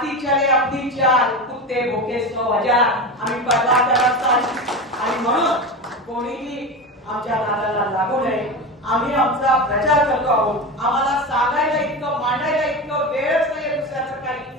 हाती चले अगदी चार कुत्ते भोके सो हजार आम्ही बदलाचा रस्ता आणि म्हणून कोणीही आमच्या नादाला लागू नये. आम्ही आमचा प्रचार करतो आहोत. आम्हाला सांगायला इतकं मांडायला इतकं वेळच नाही दुसऱ्याचं काही.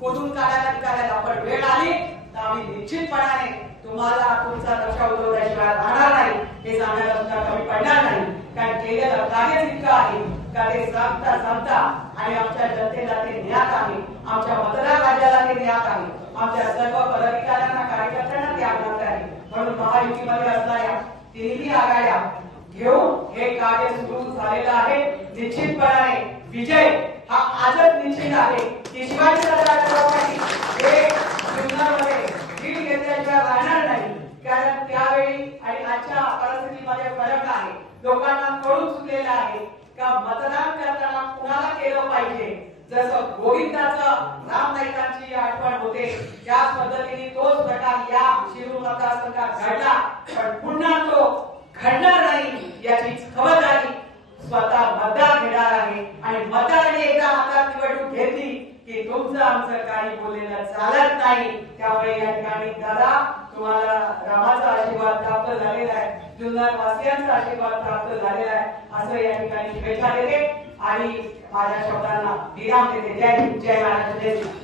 खोदून काढायला करायला पण वेळ आली तर आम्ही निश्चितपणाने तुम्हाला तुमचा लक्ष उठवल्याशिवाय राहणार नाही. हे सांगायला सुद्धा कमी पडणार नाही. कारण केलेलं कार्य इतकं आहे. का सांगता सांगता आणि आमच्या जनतेला ते ज्ञात आहे. आमच्या मतदार राज्याला ते ज्ञात आहे. आमच्या सर्व पदाधिकाऱ्यांना कार्यकर्त्यांना ते आज्ञात आहे. म्हणून महायुतीमध्ये असणाऱ्या तिन्ही आघाड्या घेऊन हे कार्य सुरू झालेलं आहे. निश्चितपणाने विजय हा आजच निश्चित आहे. की शिवाजी महाराजांसाठी हे जीवनामध्ये घेतल्याशिवाय राहणार नाही. कारण त्यावेळी आणि आजच्या परिस्थितीमध्ये फरक आहे. लोकांना कळून चुकलेलं आहे का मतदान करताना कुणाला केलं पाहिजे? जसं गोविंदाचं राम नाईकांची आठवण होते त्याच पद्धतीने तोच प्रकार या शिरूर मतदारसंघात घडला. पण पुन्हा तो घडणार नाही याची खबरदारी स्वतः मतदार घेणार आहे आणि मतदार तुमचं आमचं काही बोललेलं चालत नाही. त्यामुळे या ठिकाणी दादा तुम्हाला रामाचा आशीर्वाद प्राप्त झालेला आहे. जुन्नर वासियांचा आशीर्वाद प्राप्त झालेला आहे. असं या ठिकाणी शुभेच्छा देते आणि माझ्या शब्दांना विराम देते. जय जय महाराष्ट्र जय श्री